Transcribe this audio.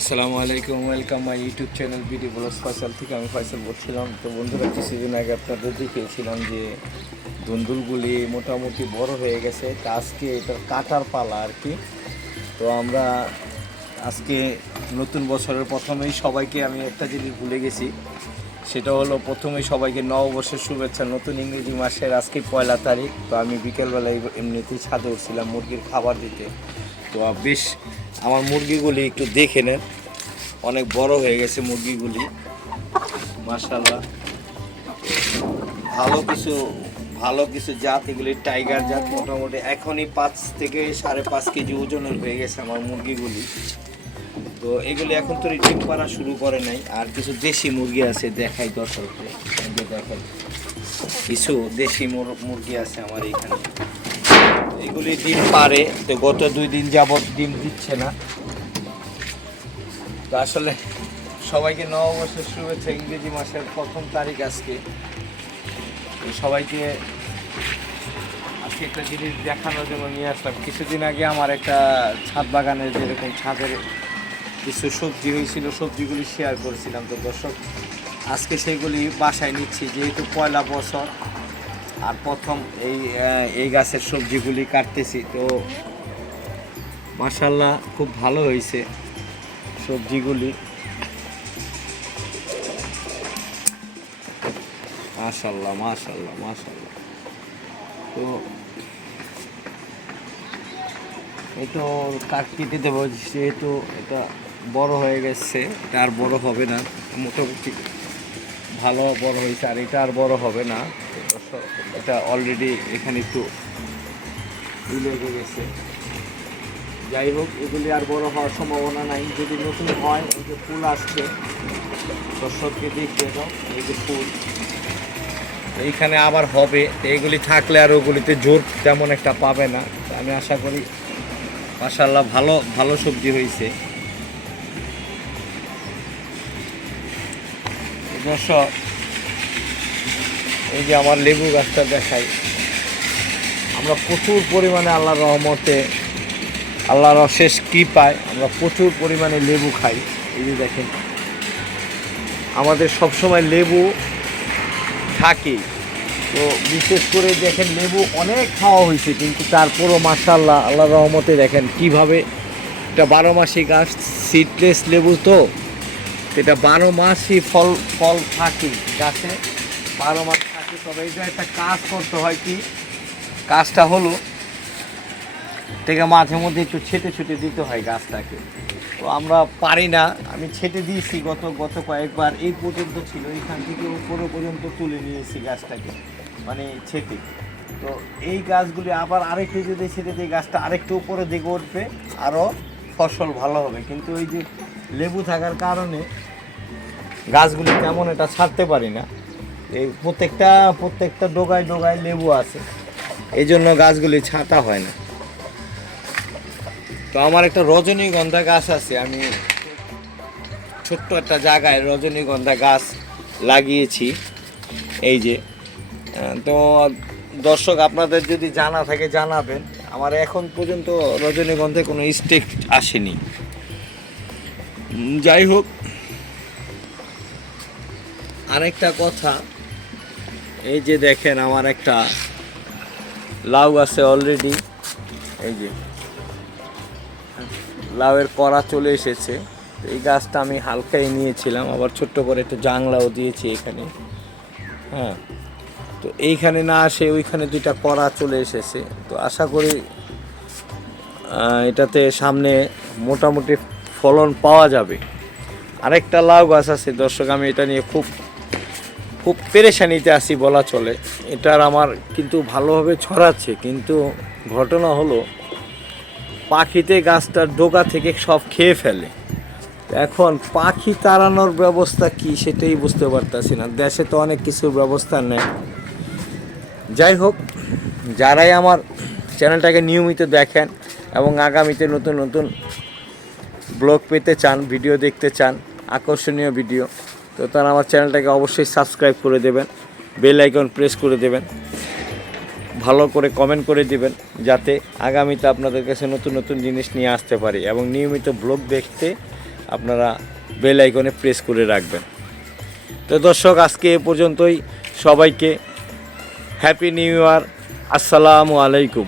আসসালামু আলাইকুম welcome my YouTube channel BD ব্লস Faisal থেকে। আমি ফয়সাল বলছিলাম, তো বন্ধুরা, কিছুদিন আগে আপনাদের দেখিয়েছিলাম যে ধুন্দুলগুলি মোটামুটি বড় হয়ে গেছে। তা আজকে এটার কাটার পালা আর কি। তো আমরা আজকে নতুন বছরের প্রথমেই সবাইকে আমি একটা জিনিস ভুলে গেছি। সেটা হলো, প্রথমেই সবাইকে নববর্ষের শুভেচ্ছা। নতুন ইংরেজি মাসের আজকে পয়লা তারিখ। তো আমি বিকেলবেলায় এমনিতেই ছাদে উঠছিলাম মুরগির খাবার দিতে। তো বেশ আমার মুরগিগুলি একটু দেখে নেন। অনেক বড় হয়ে গেছে মুরগিগুলি। মাশাল্লাহ ভালো কিছু ভালো কিছু জাত, এগুলি টাইগার জাত মোটামুটি এখনই পাঁচ থেকে সাড়ে পাঁচ কেজি ওজনের হয়ে গেছে আমার মুরগিগুলি। তো এগুলি এখন তো ডিম করা শুরু করে নাই। আর কিছু দেশি মুরগি আছে, দেখাই দর্শককে এই দেখাই কিছু দেশি মুর- মুরগি আছে আমার এইখানে এগুলি ডিম পারে, তো গত দুই দিন যাবৎ ডিম দিচ্ছে না। তো আসলে সবাইকে নববর্ষের শুভেচ্ছা, ইংরেজি মাসের প্রথম তারিখ আজকে। সবাইকে আজকে একটা জিনিস দেখানোর জন্য নিয়ে আসলাম। কিছুদিন আগে আমার একটা ছাদ বাগানের যেরকম ছাদের কিছু সবজি হয়েছিল, সবজিগুলি শেয়ার করেছিলাম। তো দর্শক, আজকে সেগুলি বাসায় নিচ্ছি, যেহেতু পয়লা বছর আর প্রথম এই এই গাছের সবজিগুলি কাটতেছি, তো মাসাল্লাহ খুব ভালো হয়েছে সবজিগুলি। মাশাল্লাহ মাশাল্লাহ মাশাল্লাহ তো এটা কাঠ কেটে দেবো, যেহেতু এটা বড় হয়ে গেছে, এটা আর বড় হবে না, মোটামুটি ভালো বড় হয়েছে, আর এটা আর বড় হবে না। এটা অলরেডি এখানে একটু লেগে গেছে। যাই হোক, এগুলি আর বড় হওয়ার সম্ভাবনা নাই। যদি নতুন হয়, এই যে ফুল আসছে, দর্শককে দেখতে দাও, এই যে ফুল। এইখানে আবার হবে। তো এগুলি থাকলে আর ওগুলিতে জোর তেমন একটা পাবে না। আমি আশা করি মাসাল্লাহ ভালো ভালো সবজি হয়েছে। দর্শক এই যে আমার লেবু গাছটা দেখাই। আমরা প্রচুর পরিমাণে আল্লাহর রহমতে, আল্লাহর অশেষ কৃপায় আমরা প্রচুর পরিমাণে লেবু খাই। এই যে দেখেন, আমাদের সবসময় লেবু থাকে। তো বিশেষ করে দেখেন, লেবু অনেক খাওয়া হয়েছে, কিন্তু তারপরও মাসাল্লাহ আল্লাহর রহমতে দেখেন কীভাবে এটা বারো মাসি গাছ সিডলেস লেবু তো এটা বারো মাসই ফল ফল থাকে গাছে। বারো মাস থাকে তবে এই যে একটা কাজ করতে হয় কি? কাজটা হলো থেকে মাঝে মধ্যে একটু ছেটে ছুটে দিতে হয় গাছটাকে। তো আমরা পারি না, আমি ছেটে দিয়েছি গত গত কয়েকবার, এই পর্যন্ত ছিল এইখান থেকে উপরে পর্যন্ত তুলে নিয়েছি গাছটাকে মানে ছেটে। তো এই গাছগুলি আবার আরেকটু যদি ছেটে দিই, গাছটা আরেকটু উপরে দিকে উঠবে, আরও ফসল ভালো হবে। কিন্তু ওই যে লেবু থাকার কারণে গাছগুলি তেমন এটা ছাড়তে পারি না। এই প্রত্যেকটা প্রত্যেকটা ডোগায় ডোগায় লেবু আছে। এই জন্য গাছগুলি ছাঁটা হয় না। তো আমার একটা রজনীগন্ধা গাছ আছে, আমি ছোট্ট একটা জায়গায় রজনীগন্ধা গাছ লাগিয়েছি। এই যে তো দর্শক আপনাদের যদি জানা থাকে জানাবেন। আমার এখন পর্যন্ত রজনীগন্ধে কোনো স্টেক আসেনি। যাই হোক, আরেকটা কথা এই যে দেখেন আমার একটা লাউ আছে অলরেডি এই যে। লাউয়ের কড়া চলে এসেছে। এই গাছটা আমি হালকাই নিয়েছিলাম, আবার ছোট্ট করে একটু জাংলাও দিয়েছি এখানে। হ্যাঁ। তো এইখানে না আসে, ওইখানে দুইটা কড়া চলে এসেছে। তো আশা করি এটাতে সামনে মোটামুটি ফলন পাওয়া যাবে। আরেকটা লাউ গাছ আছে, দর্শক, আমি এটা নিয়ে খুব খুব পেরেশানিতে আছি বলা চলে। এটার আমার কিন্তু ভালোভাবে ছড়াচ্ছে, কিন্তু ঘটনা হলো, পাখিতে গাছটার ডোকা থেকে সব খেয়ে ফেলে। এখন পাখি তাড়ানোর ব্যবস্থা কি সেটাই বুঝতে পারতাছি না। দেশে তো অনেক কিছুর ব্যবস্থা নেই। যাই হোক, যারাই আমার চ্যানেলটাকে নিয়মিত দেখেন এবং আগামীতে নতুন নতুন ব্লগ পেতে চান, ভিডিও দেখতে চান, আকর্ষণীয় ভিডিও তো তারা আমার চ্যানেলটাকে অবশ্যই সাবস্ক্রাইব করে দেবেন, বেল আইকন প্রেস করে দেবেন, ভালো করে কমেন্ট করে দিবেন, যাতে আগামীতে আপনাদের কাছে নতুন নতুন জিনিস নিয়ে আসতে পারি এবং নিয়মিত ব্লগ দেখতে আপনারা বেল আইকনে প্রেস করে রাখবেন। তো দর্শক, আজকে এ পর্যন্তই। সবাইকে হ্যাপি নিউ ইয়ার আসসালামু আলাইকুম।